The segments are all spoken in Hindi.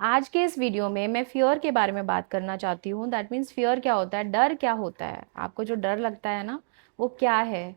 आज के इस वीडियो में मैं फ़ियर के बारे में बात करना चाहती हूँ। दैट मीन्स फ़ियर क्या होता है, डर क्या होता है, आपको जो डर लगता है ना वो क्या है।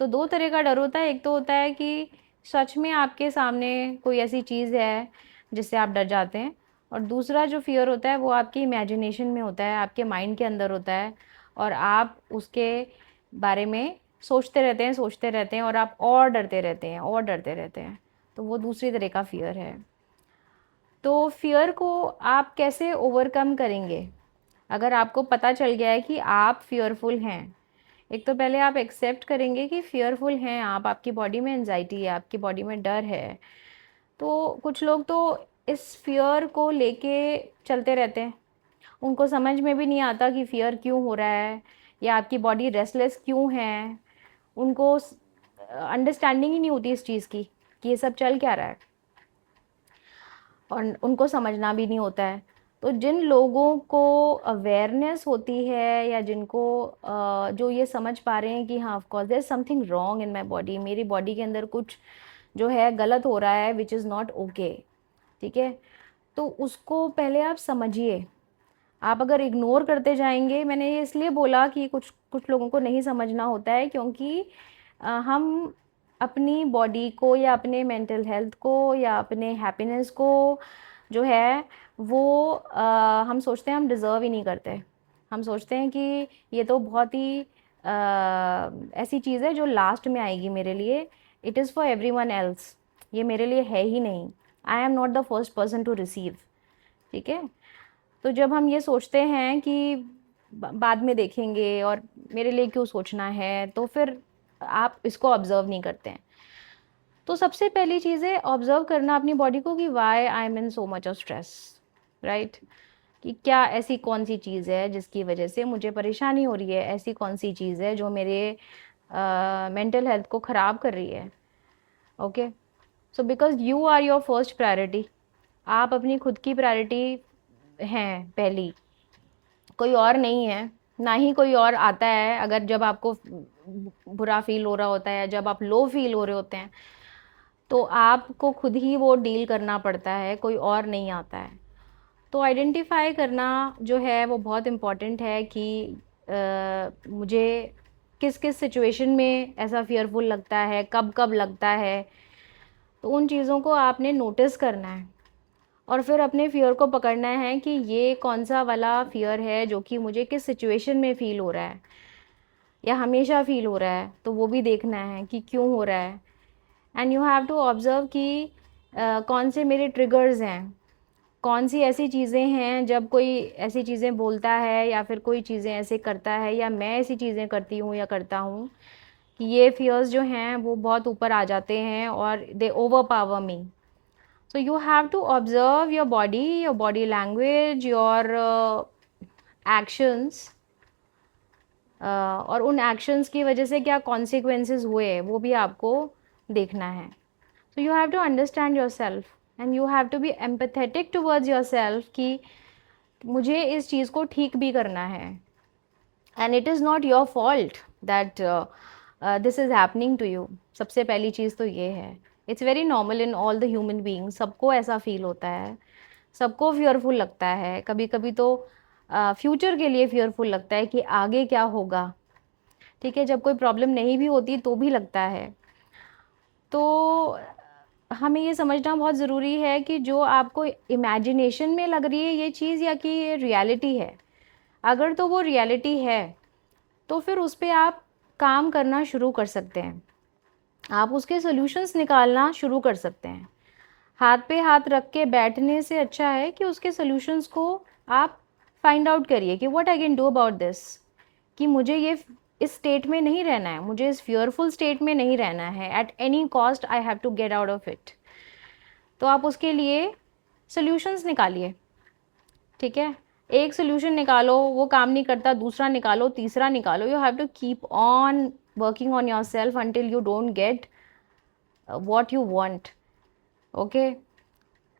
तो दो तरह का डर होता है। एक तो होता है कि सच में आपके सामने कोई ऐसी चीज़ है जिससे आप डर जाते हैं, और दूसरा जो फ़ियर होता है वो आपकी इमेजिनेशन में होता है, आपके माइंड के अंदर होता है, और आप उसके बारे में सोचते रहते हैं और आप और डरते रहते हैं और डरते रहते हैं। तो वो दूसरी तरह का फ़ियर है। तो फ़ियर को आप कैसे ओवरकम करेंगे? अगर आपको पता चल गया है कि आप फ़ियरफुल हैं, एक तो पहले आप एक्सेप्ट करेंगे कि फ़ियरफुल हैं आप, आपकी बॉडी में एंग्ज़ायटी है, आपकी बॉडी में डर है। तो कुछ लोग तो इस फ़ियर को लेके चलते रहते हैं। उनको समझ में भी नहीं आता कि फ़ियर क्यों हो रहा है, या आपकी बॉडी रेस्टलेस क्यों है। उनको अंडरस्टैंडिंग ही नहीं होती इस चीज़ की कि ये सब चल क्या रहा है, और उनको समझना भी नहीं होता है। तो जिन लोगों को अवेयरनेस होती है, या जिनको जो ये समझ पा रहे हैं कि हाँ of course there is something wrong in my body, मेरी बॉडी के अंदर कुछ जो है गलत हो रहा है, विच इज़ नॉट ओके, ठीक है। तो उसको पहले आप समझिए। आप अगर इग्नोर करते जाएंगे, मैंने ये इसलिए बोला कि कुछ कुछ लोगों को नहीं समझना होता है, क्योंकि हम अपनी बॉडी को या अपने मेंटल हेल्थ को या अपने हैप्पीनेस को जो है वो हम सोचते हैं हम डिज़र्व ही नहीं करते। हम सोचते हैं कि ये तो बहुत ही ऐसी चीज़ है जो लास्ट में आएगी मेरे लिए। It is for everyone else, ये मेरे लिए है ही नहीं। I am not the first person to receive, ठीक है। तो जब हम ये सोचते हैं कि बाद में देखेंगे और मेरे लिए क्यों सोचना है, तो फिर आप इसको ऑब्ज़र्व नहीं करते हैं। तो सबसे पहली चीज़ है ऑब्ज़र्व करना अपनी बॉडी को कि why I am in so much of stress, right. कि क्या ऐसी कौन सी चीज़ है जिसकी वजह से मुझे परेशानी हो रही है, ऐसी कौन सी चीज़ है जो मेरे मेंटल हेल्थ को ख़राब कर रही है। Okay, so because you are your first priority. आप अपनी खुद की प्रायोरिटी हैं पहली, कोई और नहीं है। ना ही कोई और आता है। अगर जब आपको बुरा फील हो रहा होता है, जब आप लो फील हो रहे होते हैं, तो आपको खुद ही वो डील करना पड़ता है, कोई और नहीं आता है। तो आइडेंटिफाई करना जो है वो बहुत इम्पॉर्टेंट है कि मुझे किस किस सिचुएशन में ऐसा फियरफुल लगता है, कब कब लगता है। तो उन चीज़ों को आपने नोटिस करना है, और फिर अपने फ़ियर को पकड़ना है कि ये कौन सा वाला फ़ियर है जो कि मुझे किस सिचुएशन में फ़ील हो रहा है, या हमेशा फ़ील हो रहा है, तो वो भी देखना है कि क्यों हो रहा है। And you have to observe कि कौन से मेरे ट्रिगर्स हैं, कौन सी ऐसी चीज़ें हैं जब कोई ऐसी चीज़ें बोलता है या फिर कोई चीज़ें ऐसे करता है, या मैं ऐसी चीज़ें करती हूँ या करता हूँ, कि ये फ़ियर्स जो हैं वो बहुत ऊपर आ जाते हैं और they overpower me. So you have to observe your body language, your actions, और उन एक्शंस की वजह से क्या कॉन्सिक्वेंसेस हुए वो भी आपको देखना है। So you have to understand yourself, and you have to be empathetic towards yourself कि मुझे इस चीज़ को ठीक भी करना है, and it is not your fault that this is happening to you. सबसे पहली चीज़ तो ये है, it's very normal in all the human beings, सबको ऐसा फील होता है, सबको फियरफुल लगता है। कभी कभी तो फ्यूचर के लिए फियरफुल लगता है कि आगे क्या होगा, ठीक है। जब कोई प्रॉब्लम नहीं भी होती तो भी लगता है। तो हमें ये समझना बहुत ज़रूरी है कि जो आपको इमेजिनेशन में लग रही है ये चीज़, या कि ये रियलिटी है। अगर तो वो रियलिटी है तो फिर उस पर आप काम करना शुरू कर सकते हैं, आप उसके सॉल्यूशंस निकालना शुरू कर सकते हैं। हाथ पे हाथ रख के बैठने से अच्छा है कि उसके सॉल्यूशंस को आप फाइंड आउट करिए कि what I can do about this. कि मुझे ये इस स्टेट में नहीं रहना है, मुझे इस फियरफुल स्टेट में नहीं रहना है, at any cost I have to get out of it. तो आप उसके लिए सॉल्यूशंस निकालिए, ठीक है। एक सोल्यूशन निकालो, वो काम नहीं करता, दूसरा निकालो, तीसरा निकालो। You have to keep on working on yourself until you don't get what you want, okay.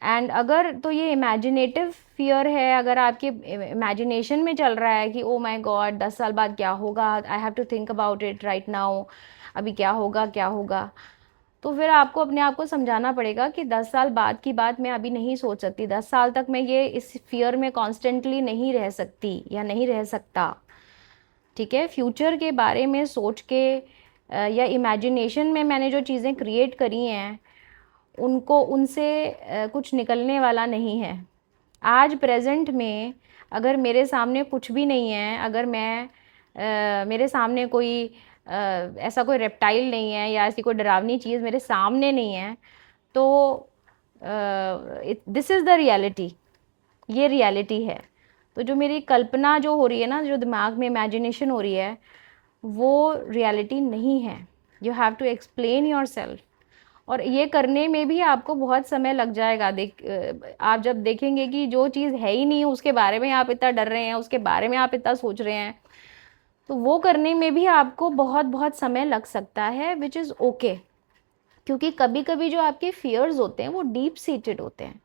And अगर तो ये इमेजिनेटिव फियर है, अगर आपके इमेजिनेशन में चल रहा है कि ओ माय गॉड 10 साल बाद क्या होगा, I have to think about it right now, अभी क्या होगा क्या होगा, तो फिर आपको अपने आप को समझाना पड़ेगा कि 10 साल बाद की बात मैं अभी नहीं सोच सकती, 10 साल तक मैं ये इस फियर में कॉन्स्टेंटली नहीं रह सकती या नहीं रह सकता। ठीक है, फ्यूचर के बारे में सोच के या इमेजिनेशन में मैंने जो चीज़ें क्रिएट करी हैं उनको उनसे कुछ निकलने वाला नहीं है। आज प्रेजेंट में अगर मेरे सामने कुछ भी नहीं है, अगर मैं मेरे सामने कोई ऐसा कोई रेप्टाइल नहीं है या ऐसी कोई डरावनी चीज़ मेरे सामने नहीं है, तो दिस इज़ द रियलिटी, ये रियलिटी है। तो जो मेरी कल्पना जो हो रही है ना, जो दिमाग में इमेजिनेशन हो रही है, वो रियलिटी नहीं है। You have to explain yourself, और ये करने में भी आपको बहुत समय लग जाएगा। आप जब देखेंगे कि जो चीज़ है ही नहीं उसके बारे में आप इतना डर रहे हैं, उसके बारे में आप इतना सोच रहे हैं, तो वो करने में भी आपको बहुत बहुत समय लग सकता है, विच इज़ ओके। क्योंकि कभी कभी जो आपके फियर्स होते हैं वो डीप सीटेड होते हैं,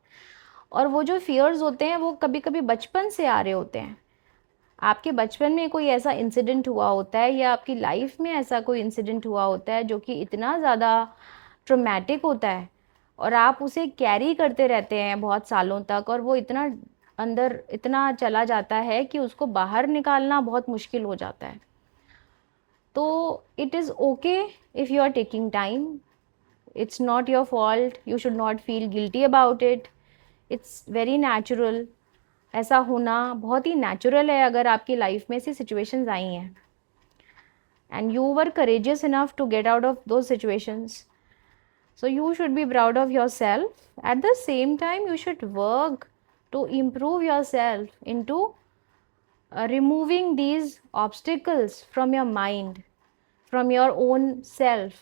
और वो जो फियर्स होते हैं वो कभी कभी बचपन से आ रहे होते हैं। आपके बचपन में कोई ऐसा इंसिडेंट हुआ होता है या आपकी लाइफ में ऐसा कोई इंसिडेंट हुआ होता है जो कि इतना ज़्यादा ट्रॉमेटिक होता है, और आप उसे कैरी करते रहते हैं बहुत सालों तक, और वो इतना अंदर इतना चला जाता है कि उसको बाहर निकालना बहुत मुश्किल हो जाता है। तो it is okay if you are taking time, it's not your fault, you should not feel guilty about it, it's very natural. ऐसा होना बहुत ही नेचुरल है अगर आपकी लाइफ में ऐसी सिचुएशंस आई हैं and you were courageous enough to get out of those situations, so you should be proud of yourself. At the same time you should work to improve yourself into removing these obstacles from your mind, from your own self,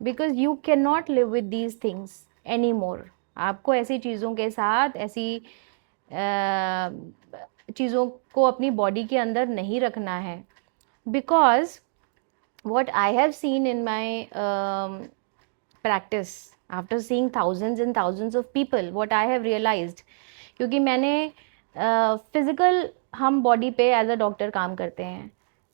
because you cannot live with these things anymore. आपको ऐसी चीज़ों के साथ, ऐसी चीज़ों को अपनी बॉडी के अंदर नहीं रखना है, because what I have seen in my practice, after seeing thousands and thousands of people, what I have realized, क्योंकि मैंने फिज़िकल हम बॉडी पे एज अ डॉक्टर काम करते हैं,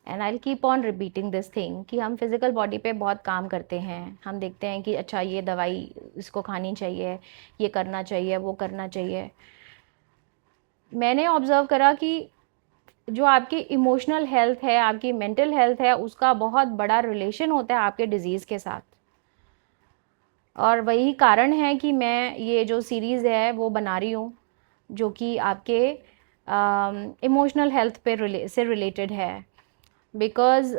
and I keep on repeating this thing कि हम फिज़िकल बॉडी पे बहुत काम करते हैं। हम देखते हैं कि अच्छा ये दवाई इसको खानी चाहिए, ये करना चाहिए, वो करना चाहिए। मैंने ऑब्ज़र्व करा कि जो आपकी इमोशनल हेल्थ है, आपकी मेंटल हेल्थ है, उसका बहुत बड़ा रिलेशन होता है आपके डिज़ीज़ के साथ। और वही कारण है कि मैं ये जो सीरीज़ है वो बना रही हूँ, जो कि आपके इमोशनल हेल्थ पे से रिलेटेड है। बिकॉज़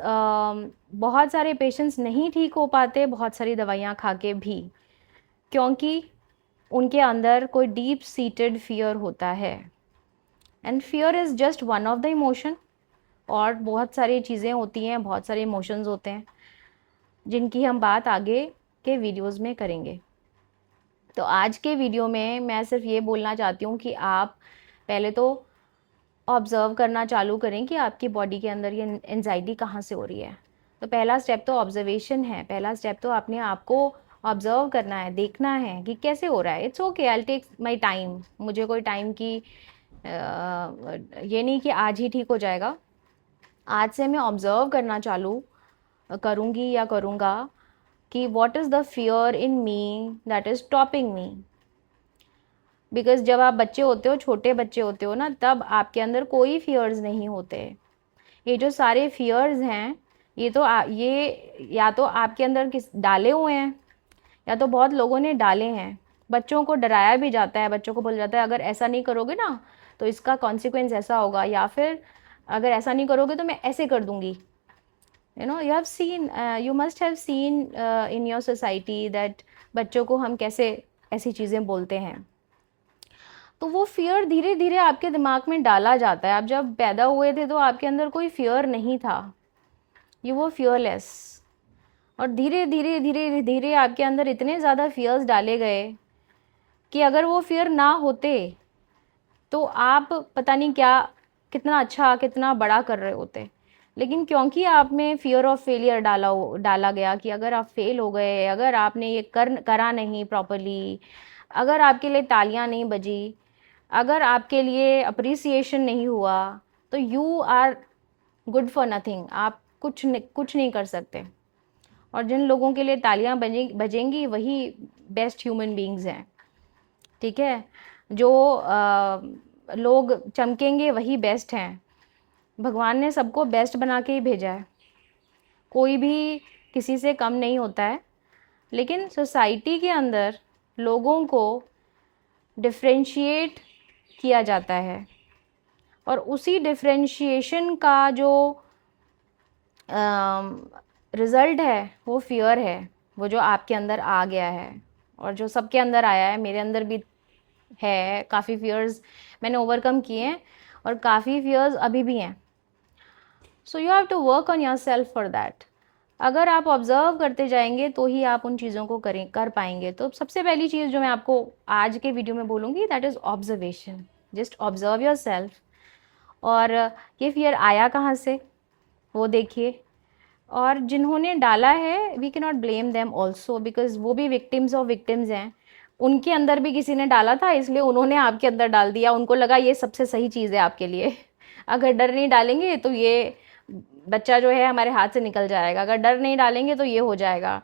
बहुत सारे पेशेंट्स नहीं ठीक हो पाते बहुत सारी दवाइयाँ खा के भी, क्योंकि उनके अंदर कोई डीप सीटेड फियर होता है, and fear is just one of the emotion. और बहुत सारी चीज़ें होती हैं, बहुत सारे इमोशंस होते हैं जिनकी हम बात आगे के वीडियोज़ में करेंगे। तो आज के वीडियो में मैं सिर्फ ये बोलना चाहती हूँ कि आप पहले तो ऑब्ज़र्व करना चालू करें कि आपकी बॉडी के अंदर ये एंजाइटी कहाँ से हो रही है। तो पहला स्टेप तो ऑब्जर्वेशन है, पहला स्टेप तो अपने आप को ऑब्ज़र्व करना है, देखना है कि कैसे हो रहा है। It's okay, I take my time, मुझे कोई टाइम की ये नहीं कि आज ही ठीक हो जाएगा। आज से मैं ऑब्ज़र्व करना चालू करूँगी या करूँगा कि what is the fear in me that is stopping me. Because जब आप बच्चे होते हो, छोटे बच्चे होते हो ना, तब आपके अंदर कोई फियर्स नहीं होते। ये जो सारे फियर्स हैं, ये तो ये या तो आपके अंदर किस डाले हुए हैं, या तो बहुत लोगों ने डाले हैं। बच्चों को डराया भी जाता है, बच्चों को बोला जाता है अगर ऐसा नहीं करोगे ना तो इसका कॉन्सिक्वेंस ऐसा होगा, या फिर अगर ऐसा नहीं करोगे तो मैं ऐसे कर दूँगी। you have seen, you must have seen in your society that बच्चों को हम कैसे ऐसी चीज़ें बोलते हैं। तो वो फियर धीरे धीरे आपके दिमाग में डाला जाता है। आप जब पैदा हुए थे तो आपके अंदर कोई फियर नहीं था, यू वो फियरलेस। और धीरे धीरे धीरे धीरे आपके अंदर इतने ज़्यादा फियर्स डाले गए कि अगर वो फियर ना होते तो आप पता नहीं क्या कितना अच्छा कितना बड़ा कर रहे होते। लेकिन क्योंकि आप में फियर ऑफ फेलियर डाला गया कि अगर आप फेल हो गए, अगर आपने ये करा नहीं प्रॉपरली, अगर आपके लिए तालियां नहीं बजी, अगर आपके लिए अप्रिसिएशन नहीं हुआ, तो you are good for nothing, आप कुछ नहीं कर सकते। और जिन लोगों के लिए तालियां बजेंगी वही बेस्ट ह्यूमन बीइंग्स हैं, ठीक है। जो लोग चमकेंगे वही बेस्ट हैं। भगवान ने सबको बेस्ट बना के ही भेजा है, कोई भी किसी से कम नहीं होता है। लेकिन सोसाइटी के अंदर लोगों को डिफ्रेंशिएट किया जाता है, और उसी डिफ्रेंशिएशन का जो रिज़ल्ट है वो फियर है, वो जो आपके अंदर आ गया है और जो सबके अंदर आया है। मेरे अंदर भी है, काफ़ी फियर्स मैंने ओवरकम किए हैं और काफ़ी फियर्स अभी भी हैं। So you have to work on yourself for that. अगर आप ऑब्ज़र्व करते जाएंगे तो ही आप उन चीज़ों को कर पाएंगे। तो सबसे पहली चीज़ जो मैं आपको आज के वीडियो में बोलूँगी, that is observation. Just observe your self. और ये फियर आया कहाँ से वो देखिए, और जिन्होंने डाला है we cannot blame them also, because वो भी विक्टिम्स ऑफ विक्टिम्स हैं। उनके अंदर भी किसी ने डाला था, इसलिए उन्होंने आपके अंदर डाल दिया। उनको लगा ये सबसे सही चीज़ है आपके लिए। अगर डर नहीं डालेंगे तो ये बच्चा जो है हमारे हाथ से निकल जाएगा, अगर डर नहीं डालेंगे तो ये हो जाएगा,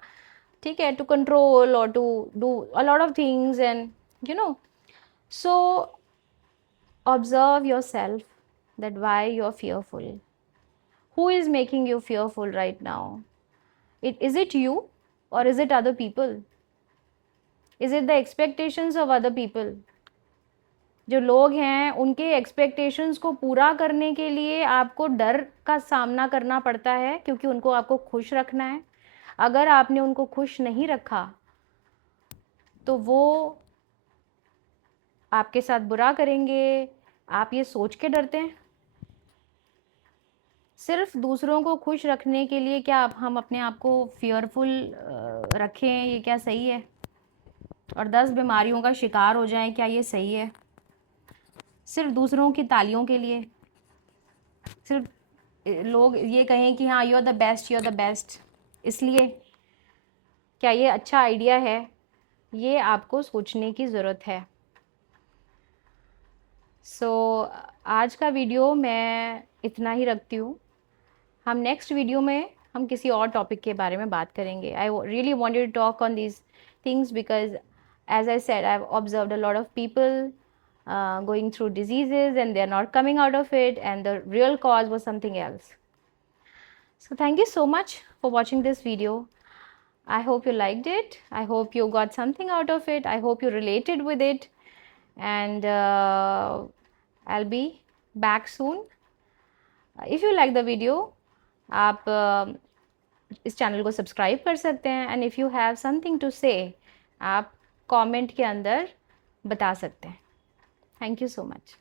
ठीक है, टू कंट्रोल और to do a lot of things and you know. So observe yourself, that why you are fearful. Who is making you fearful right now? Is it you, or is it other people? Is it the expectations of other people? जो लोग हैं उनके एक्सपेक्टेशंस को पूरा करने के लिए आपको डर का सामना करना पड़ता है, क्योंकि उनको आपको खुश रखना है। अगर आपने उनको खुश नहीं रखा तो वो आपके साथ बुरा करेंगे। आप ये सोच के डरते हैं। सिर्फ दूसरों को खुश रखने के लिए क्या हम अपने आप को फियरफुल रखें, ये क्या सही है? और 10 बीमारियों का शिकार हो जाएं, क्या ये सही है? सिर्फ दूसरों की तालियों के लिए, सिर्फ लोग ये कहें कि हाँ you are the best, you are the best, इसलिए क्या ये अच्छा आइडिया है? ये आपको सोचने की ज़रूरत है। सो आज का वीडियो मैं इतना ही रखती हूँ। हम नेक्स्ट वीडियो में हम किसी और टॉपिक के बारे में बात करेंगे। I really wanted to talk on these things because as I said, I've observed a lot of people going through diseases and they're not coming out of it, and the real cause was something else. So thank you so much for watching this video. I hope you liked it. I hope you got something out of it. I hope you related with it, and I'll be back soon. If you like the video, आप इस चैनल को सब्सक्राइब कर सकते हैं, and if you have something to say आप कमेंट के अंदर बता सकते हैं। Thank you so much.